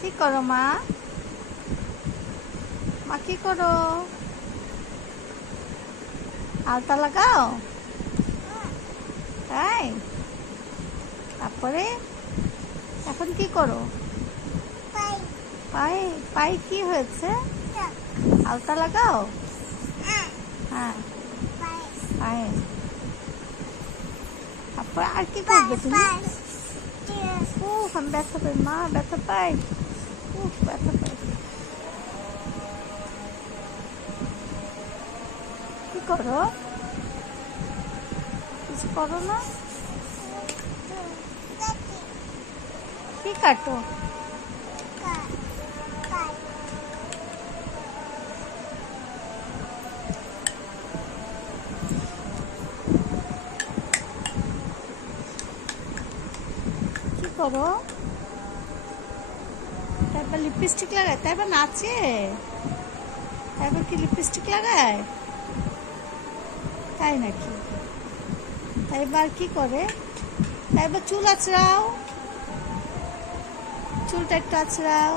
কি করো মা? মা কি করো? আলতা লাগাও? তাই? তারপরে এখন কি করো? পায়ে পায়ে কি হয়েছে? আলতা লাগাও? হ্যাঁ, পায়ে। তারপর আর কি করবে তুমি? আমি ব্যথা পাই মা, ব্যথা পাই। ব্যথা পাই। কি করো? কিছু করো না? কি কাটো? কি করো? তারপর লিপস্টিক লাগায়, তারপর নাচে, তারপর কি লিপস্টিক লাগায়? তাই নাকি? তাই এবার কি করে? তাই এবার চুল আঁচড়াও, চুলটা একটু আঁচড়াও।